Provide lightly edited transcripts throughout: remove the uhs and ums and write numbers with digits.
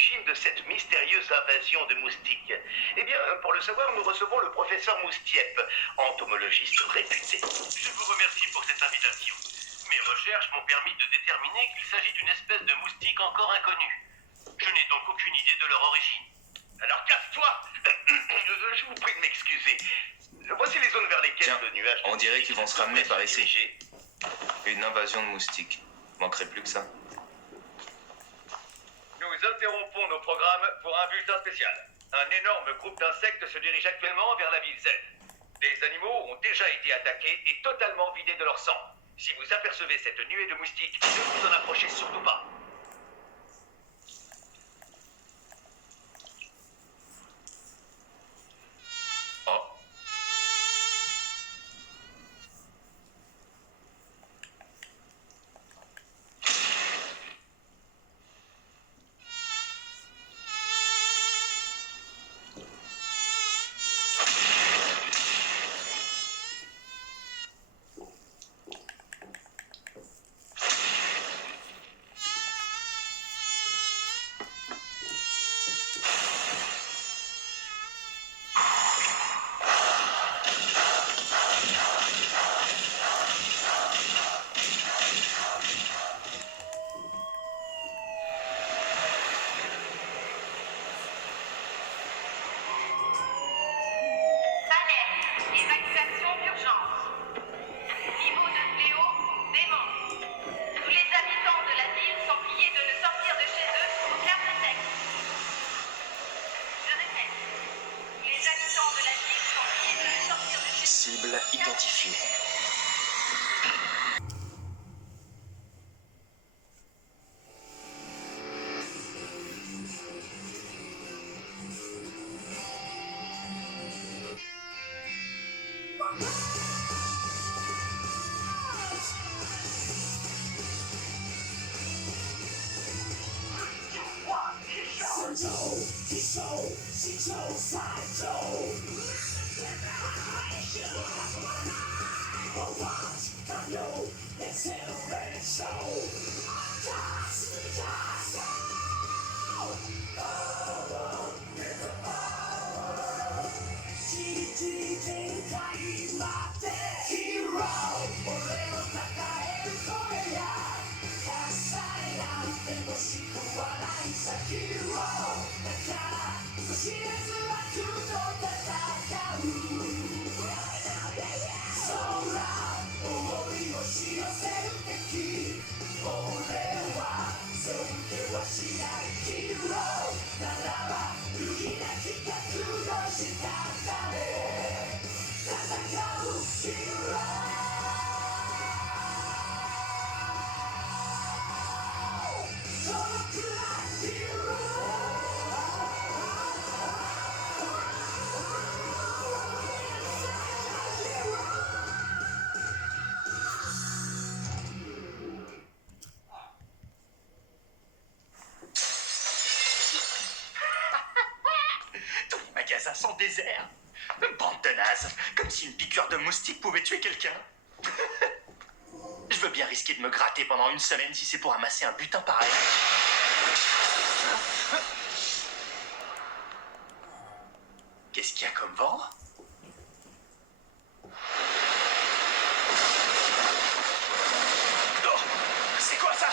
l'origine de cette mystérieuse invasion de moustiques? Eh bien, pour le savoir, nous recevons le professeur Moustiep, entomologiste réputé. Je vous remercie pour cette invitation. Mes recherches m'ont permis de déterminer qu'il s'agit d'une espèce de moustique encore inconnue. Je n'ai donc aucune idée de leur origine. Alors casse-toi. Je vous prie de m'excuser. Voici les zones vers lesquelles Tiens, le nuage... on dirait qu'ils vont se ramener par ici. diriger. Une invasion de moustiques. Manquerait plus que ça. Nous interrompons nos programmes pour un bulletin spécial. Un énorme groupe d'insectes se dirige actuellement vers la ville Z. Des animaux ont déjà été attaqués et totalement vidés de leur sang. Si vous apercevez cette nuée de moustiques, ne vous en approchez surtout pas. Oh. Alerte, évacuation d'urgence. Niveau de fléau, démon. Tous les habitants de la ville sont priés de ne sortir de chez eux sous aucun prétexte. Je répète, les habitants de la ville sont priés de ne sortir de chez eux. Cible identifiée. Tous les magasins sont déserts. Bande de nazes. Comme si une piqûre de moustique pouvait tuer quelqu'un. Je veux bien risquer de me gratter pendant une semaine si c'est pour amasser un butin pareil. Qu'est-ce qu'il y a comme vent? Oh, c'est quoi ça?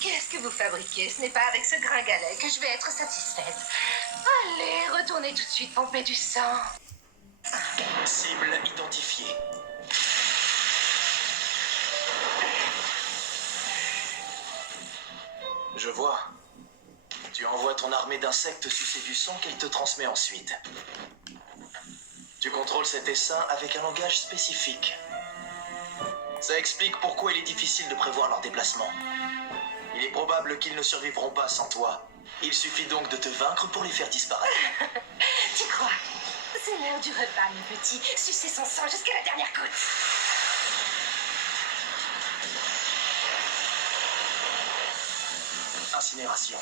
Qu'est-ce que vous fabriquez? Ce n'est pas avec ce gringalet que je vais être satisfaite. Allez, retournez tout de suite pomper du sang. Cible identifiée. Je vois. Tu envoies ton armée d'insectes sucer du sang qu'elle te transmet ensuite. Tu contrôles cet essaim avec un langage spécifique. Ça explique pourquoi il est difficile de prévoir leur déplacement. Il est probable qu'ils ne survivront pas sans toi. Il suffit donc de te vaincre pour les faire disparaître. Tu crois? C'est l'heure du repas, mon petit. Sucez son sang jusqu'à la dernière goutte. Incinération.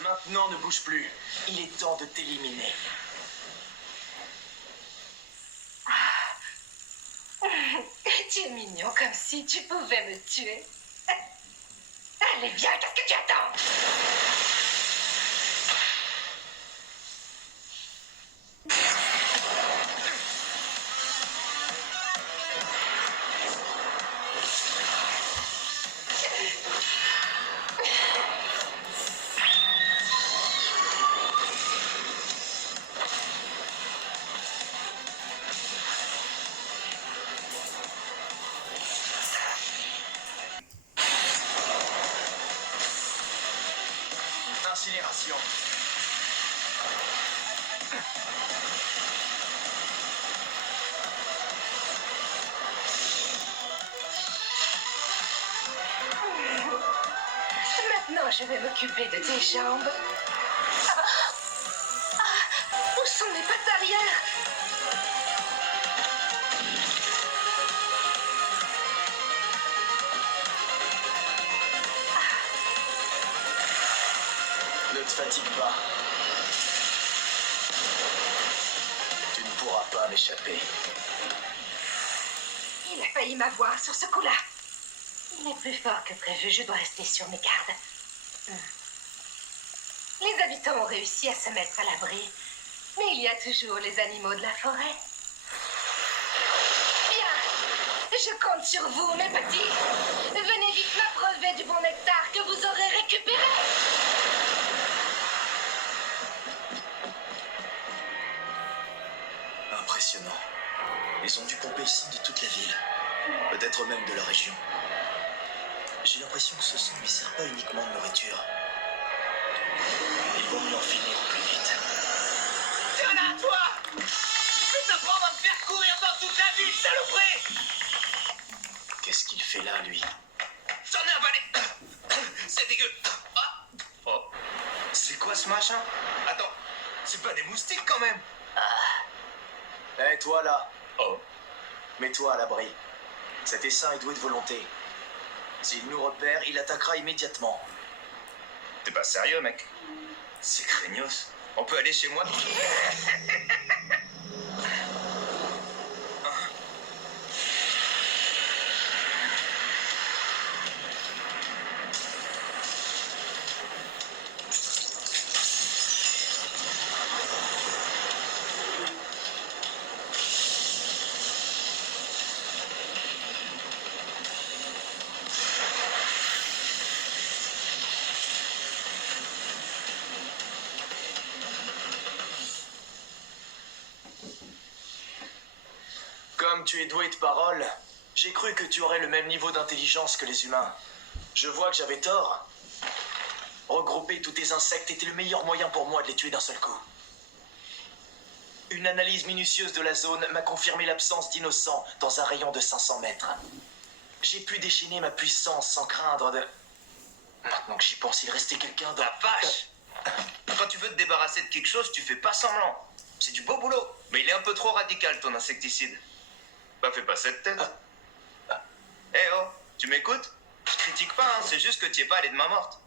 Maintenant, ne bouge plus. Il est temps de t'éliminer. Tu es mignon, comme si tu pouvais me tuer. Allez, viens, qu'est-ce que tu attends? Incinération. Maintenant, je vais m'occuper de tes jambes. Où sont mes pattes arrière? Ne te fatigue pas. Tu ne pourras pas m'échapper. Il a failli m'avoir sur ce coup-là. Il est plus fort que prévu, je dois rester sur mes gardes. Les habitants ont réussi à se mettre à l'abri, mais il y a toujours les animaux de la forêt. Bien, je compte sur vous, mes petits. Venez vite m'abreuver du bon nectar que vous aurez récupéré. Impressionnant. Ils ont dû pomper le sang de toute la ville. Peut-être même de la région. J'ai l'impression que ce sang ne lui sert pas uniquement de nourriture. Il vaut mieux en finir au plus vite. Tiens là, toi! Je vais t'apprendre à me faire courir dans toute la ville, saloperie! Qu'est-ce qu'il fait là, lui? J'en ai avalé! C'est dégueu! Ah! Oh. C'est quoi ce machin? Attends, c'est pas des moustiques quand même! Hé, toi là! Oh. Mets-toi à l'abri. Cet essaim est doué de volonté. S'il nous repère, il attaquera immédiatement. T'es pas sérieux, mec? C'est craignos. On peut aller chez moi? Comme tu es doué de parole, j'ai cru que tu aurais le même niveau d'intelligence que les humains. Je vois que j'avais tort. Regrouper tous tes insectes était le meilleur moyen pour moi de les tuer d'un seul coup. Une analyse minutieuse de la zone m'a confirmé l'absence d'innocents dans un rayon de 500 mètres. J'ai pu déchaîner ma puissance sans craindre de... Maintenant que j'y pense, il restait quelqu'un dans... La vache! Quand tu veux te débarrasser de quelque chose, tu fais pas semblant. C'est du beau boulot. Mais il est un peu trop radical, ton insecticide. Bah, fais pas cette tête. Eh oh, tu m'écoutes? Je critique pas, hein, c'est juste que tu es pas allé de main morte.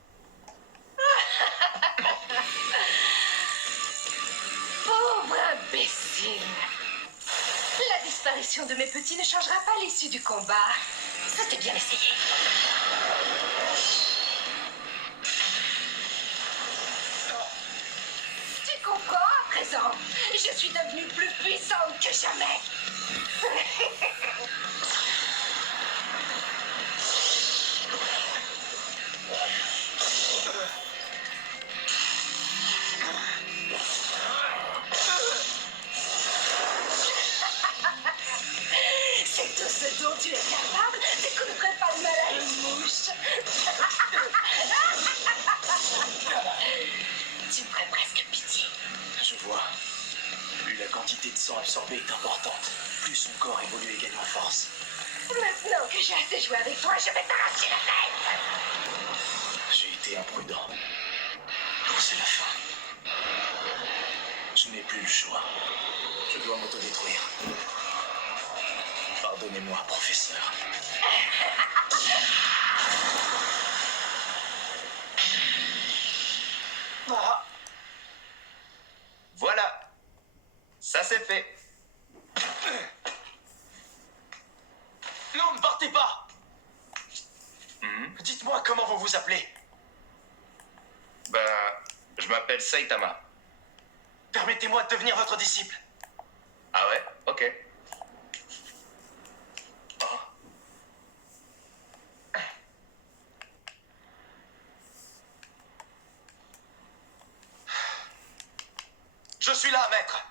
Pauvre imbécile. La disparition de mes petits ne changera pas l'issue du combat. C'était bien essayé. Tu comprends à présent? Je suis devenue plus puissante que jamais. C'est tout ce dont tu es capable? T'écouterais pas le mal à une mouche. Tu me ferais presque pitié. Je vois. Plus la quantité de sang absorbée est importante, plus son corps évolue et gagne en force. Maintenant que j'ai assez joué avec toi, je vais t'arracher la tête. J'ai été imprudent. C'est la fin. Je n'ai plus le choix. Je dois m'autodétruire. Pardonnez-moi, professeur. Ah, Voilà. Ça c'est fait. non, ne partez pas! Mhm. Dites-moi comment vous vous appelez. Bah, je m'appelle Saitama. Permettez-moi de devenir votre disciple. Ah ouais? Ok. Je suis là, maître.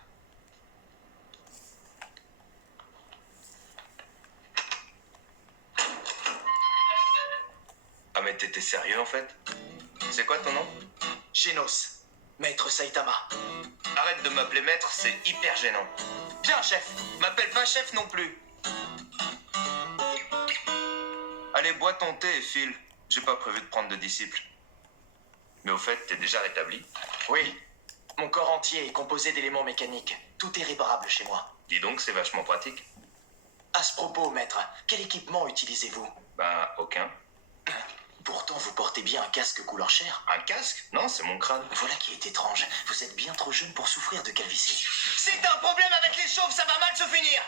Ah mais t'étais sérieux en fait? C'est quoi ton nom? Genos, maître Saitama. Arrête de m'appeler maître, c'est hyper gênant. Bien, chef. M'appelle pas chef non plus. Allez, bois ton thé et file. J'ai pas prévu de prendre de disciple. Mais au fait, t'es déjà rétabli? Oui. Mon corps entier est composé d'éléments mécaniques. Tout est réparable chez moi. Dis donc, c'est vachement pratique. À ce propos, maître, quel équipement utilisez-vous? Bah, aucun. Pourtant, vous portez bien un casque couleur chair. Un casque? Non, c'est mon crâne. Voilà qui est étrange. Vous êtes bien trop jeune pour souffrir de calvitie. C'est un problème avec les chauves, ça va mal se finir!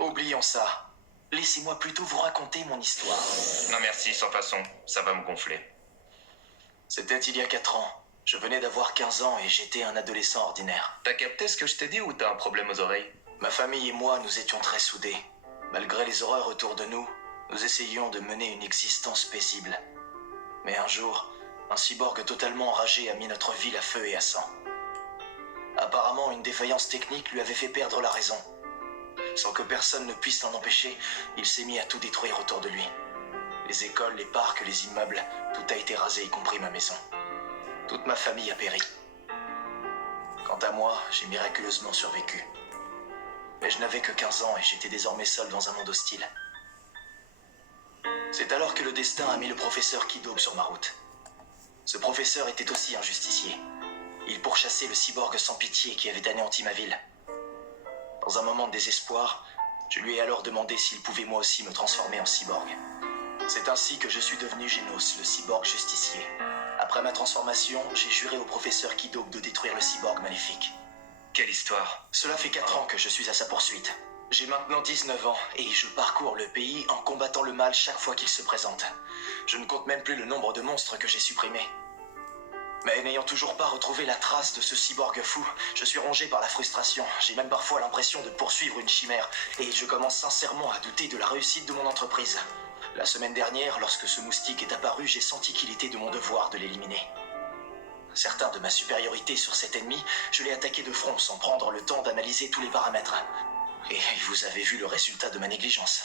Oublions ça. Laissez-moi plutôt vous raconter mon histoire. Non merci, sans façon. Ça va me gonfler. C'était il y a 4 ans. Je venais d'avoir 15 ans et j'étais un adolescent ordinaire. T'as capté ce que je t'ai dit ou t'as un problème aux oreilles? Ma famille et moi, nous étions très soudés. Malgré les horreurs autour de nous, nous essayions de mener une existence paisible. Mais un jour, un cyborg totalement enragé a mis notre ville à feu et à sang. Apparemment, une défaillance technique lui avait fait perdre la raison. Sans que personne ne puisse l'en empêcher, il s'est mis à tout détruire autour de lui. Les écoles, les parcs, les immeubles, tout a été rasé, y compris ma maison. Toute ma famille a péri. Quant à moi, j'ai miraculeusement survécu. Mais je n'avais que 15 ans et j'étais désormais seul dans un monde hostile. C'est alors que le destin a mis le professeur Kidob sur ma route. Ce professeur était aussi un justicier. Il pourchassait le cyborg sans pitié qui avait anéanti ma ville. Dans un moment de désespoir, je lui ai alors demandé s'il pouvait moi aussi me transformer en cyborg. C'est ainsi que je suis devenu Genos, le cyborg justicier. Après ma transformation, j'ai juré au professeur Kidob de détruire le cyborg maléfique. Quelle histoire? Cela fait 4 ans que je suis à sa poursuite. J'ai maintenant 19 ans et je parcours le pays en combattant le mal chaque fois qu'il se présente. Je ne compte même plus le nombre de monstres que j'ai supprimés. Mais n'ayant toujours pas retrouvé la trace de ce cyborg fou, je suis rongé par la frustration. J'ai même parfois l'impression de poursuivre une chimère et je commence sincèrement à douter de la réussite de mon entreprise. La semaine dernière, lorsque ce moustique est apparu, j'ai senti qu'il était de mon devoir de l'éliminer. Certain de ma supériorité sur cet ennemi, je l'ai attaqué de front sans prendre le temps d'analyser tous les paramètres. Et vous avez vu le résultat de ma négligence.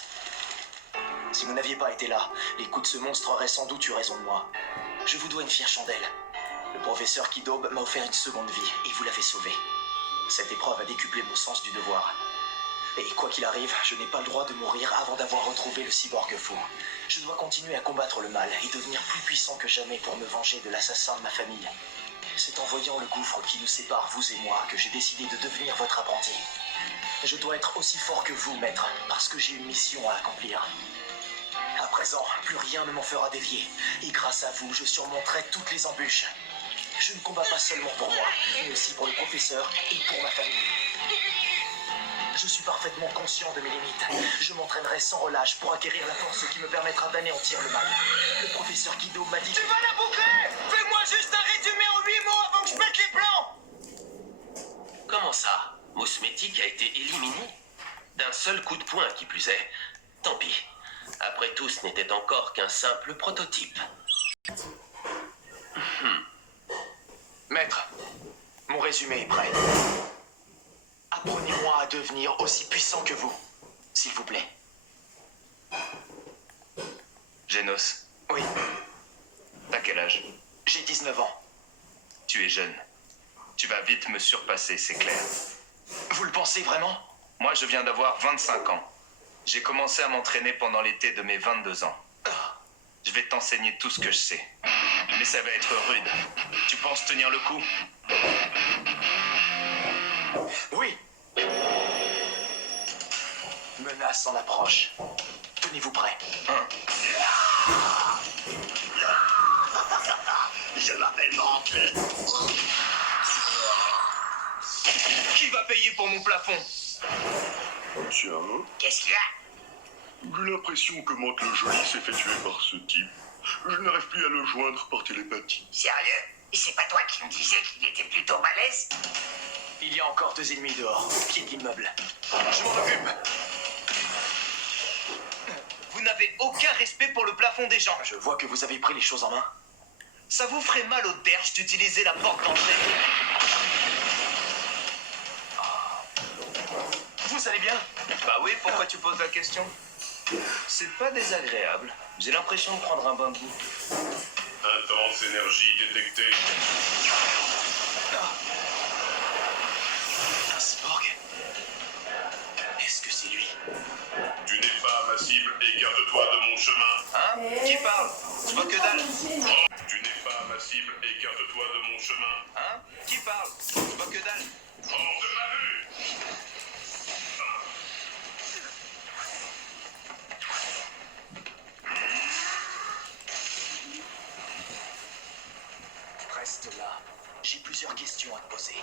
Si vous n'aviez pas été là, les coups de ce monstre auraient sans doute eu raison de moi. Je vous dois une fière chandelle. Le professeur Kidob m'a offert une seconde vie et vous l'avez sauvé. Cette épreuve a décuplé mon sens du devoir. Et quoi qu'il arrive, je n'ai pas le droit de mourir avant d'avoir retrouvé le cyborg fou. Je dois continuer à combattre le mal et devenir plus puissant que jamais pour me venger de l'assassin de ma famille. C'est en voyant le gouffre qui nous sépare, vous et moi, que j'ai décidé de devenir votre apprenti. Je dois être aussi fort que vous, maître, parce que j'ai une mission à accomplir. À présent, plus rien ne m'en fera dévier. Et grâce à vous, je surmonterai toutes les embûches. Je ne combats pas seulement pour moi, mais aussi pour le professeur et pour ma famille. Je suis parfaitement conscient de mes limites. Je m'entraînerai sans relâche pour acquérir la force qui me permettra d'anéantir le mal. Le professeur Kidob m'a dit... Tu vas la boucler! Fais-moi juste un résumé en 8 mots avant que je pète les plans! Comment ça? Mousmétique a été éliminé? D'un seul coup de poing, qui plus est. Tant pis. Après tout, ce n'était encore qu'un simple prototype. Maître, mon résumé est prêt. Apprenez-moi à devenir aussi puissant que vous, s'il vous plaît. Genos, Oui, t'as quel âge? j'ai 19 ans. Tu es jeune. Tu vas vite me surpasser, c'est clair. Vous le pensez vraiment? Moi, je viens d'avoir 25 ans. J'ai commencé à m'entraîner pendant l'été de mes 22 ans. Je vais t'enseigner tout ce que je sais. Mais ça va être rude. Tu penses tenir le coup? Oui. Menace en approche. Tenez-vous prêts. Je m'appelle Mantle. Qui va payer pour mon plafond? Tiens, Qu'est-ce qu'il y a? j'ai l'impression que Mantle le Joli s'est fait tuer par ce type. Je n'arrive plus à le joindre par télépathie. Sérieux? Et c'est pas toi qui me disais qu'il était plutôt balèze? Il y a encore 2 ennemis dehors, au pied de l'immeuble. Je m'en occupe. Vous n'avez aucun respect pour le plafond des gens. Je vois que vous avez pris les choses en main. Ça vous ferait mal au derche d'utiliser la porte d'entrée? Vous allez bien? Bah oui, pourquoi tu poses la question? C'est pas désagréable. J'ai l'impression de prendre un bain de boue. Intense énergie détectée. Un cyborg? Est-ce que c'est lui? Tu n'es pas ma cible, écarte-toi de mon chemin. Hein? Qui parle? Je vois que dalle. Tu n'es pas ma cible, écarte-toi de mon chemin. Hein? Qui parle? Je vois que dalle. Hors de ma vue! Reste là. J'ai plusieurs questions à te poser.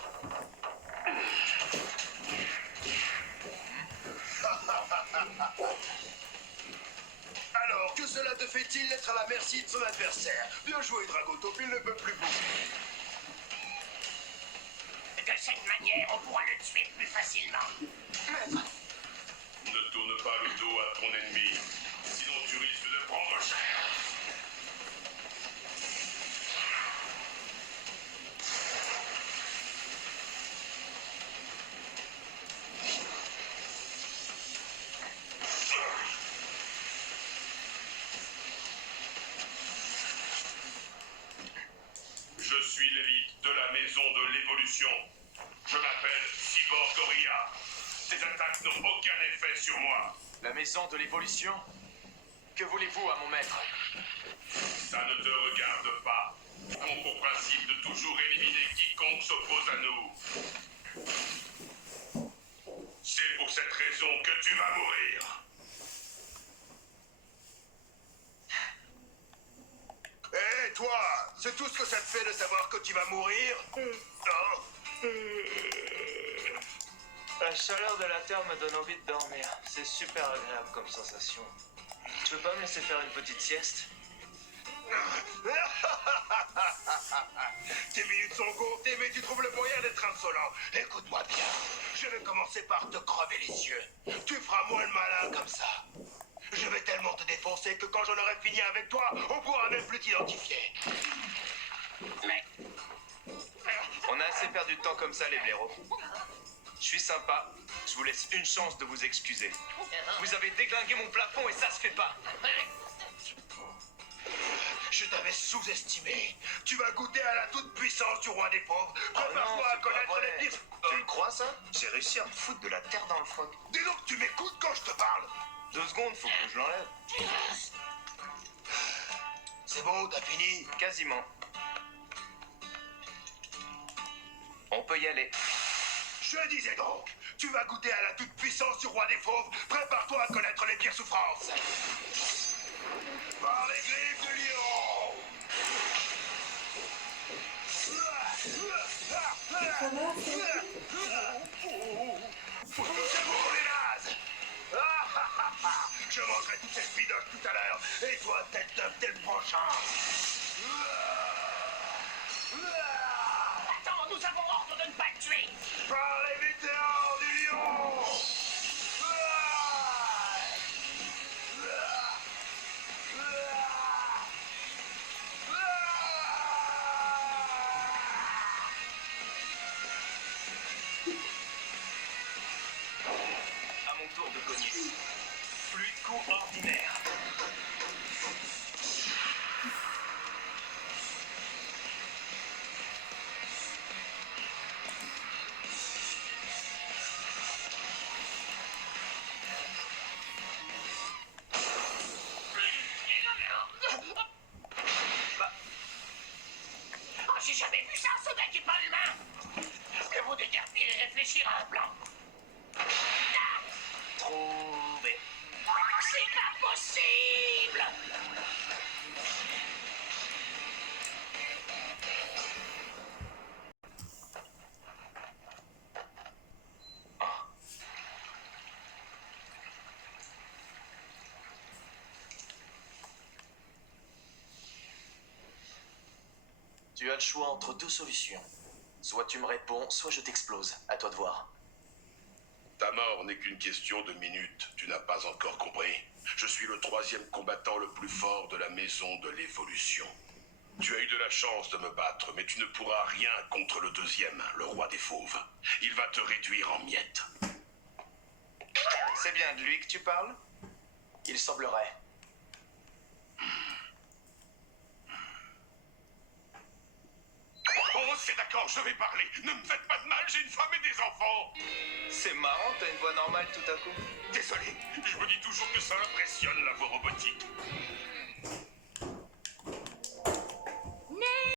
Alors, que cela te fait-il d'être à la merci de son adversaire? Bien joué, Dragotop, il ne peut plus bouger. De cette manière, on pourra le tuer plus facilement. Maître! Ne tourne pas le dos à ton ennemi, sinon tu risques de prendre cher. Je suis l'élite de la maison de l'évolution. Je m'appelle Cyborgoria. Tes attaques n'ont aucun effet sur moi. La maison de l'évolution? Que voulez-vous à mon maître? Ça ne te regarde pas. On pour principe de toujours éliminer quiconque s'oppose à nous. C'est pour cette raison que tu vas mourir. Hé, toi, c'est tout ce que ça te fait de savoir que tu vas mourir? Non. La chaleur de la terre me donne envie de dormir. C'est super agréable comme sensation. Tu veux pas me laisser faire une petite sieste? Tes minutes sont comptées, mais tu trouves le moyen d'être insolent. Écoute-moi bien, je vais commencer par te crever les yeux. Tu feras moins le malin comme ça. Je vais tellement te défoncer que quand j'en aurai fini avec toi, on pourra même plus t'identifier. On a assez perdu de temps comme ça, les blaireaux. Je suis sympa. Je vous laisse une chance de vous excuser. Vous avez déglingué mon plafond et ça se fait pas. Je t'avais sous-estimé. Tu vas goûter à la toute-puissance du roi des pauvres. Prépare-toi à c'est pas connaître vrai. les pires... Tu le crois, ça? J'ai réussi à me foutre de la terre dans le froc. Dis donc, tu m'écoutes quand je te parle? 2 secondes, faut que je l'enlève. C'est bon, t'as fini? Quasiment. On peut y aller. Je disais donc, tu vas goûter à la toute-puissance du roi des fauves. Prépare-toi à connaître les pires souffrances. Par les griffes du lion! C'est bon, les nazes! Je mangerai toutes ces spidoches tout à l'heure. Et toi, tête d'œuf, t'es le prochain. Attends, nous avons ordre de ne pas le tuer. Par les vétérans du lion! À mon tour de cogner. Plus de coups ordinaires. jamais vu ça, ce mec est pas humain. Est-ce que vous déguerpillez réfléchir à un plan? Trouvé. C'est pas possible. Tu as le choix entre deux solutions. Soit tu me réponds, soit je t'explose. À toi de voir. Ta mort n'est qu'une question de minutes, tu n'as pas encore compris. Je suis le 3e combattant le plus fort de la maison de l'évolution. Tu as eu de la chance de me battre, mais tu ne pourras rien contre le 2e, le roi des fauves. Il va te réduire en miettes. C'est bien de lui que tu parles? Il semblerait. Oh, c'est d'accord, je vais parler. Ne me faites pas de mal, j'ai une femme et des enfants. C'est marrant, t'as une voix normale tout à coup. Désolé, je me dis toujours que ça impressionne la voix robotique.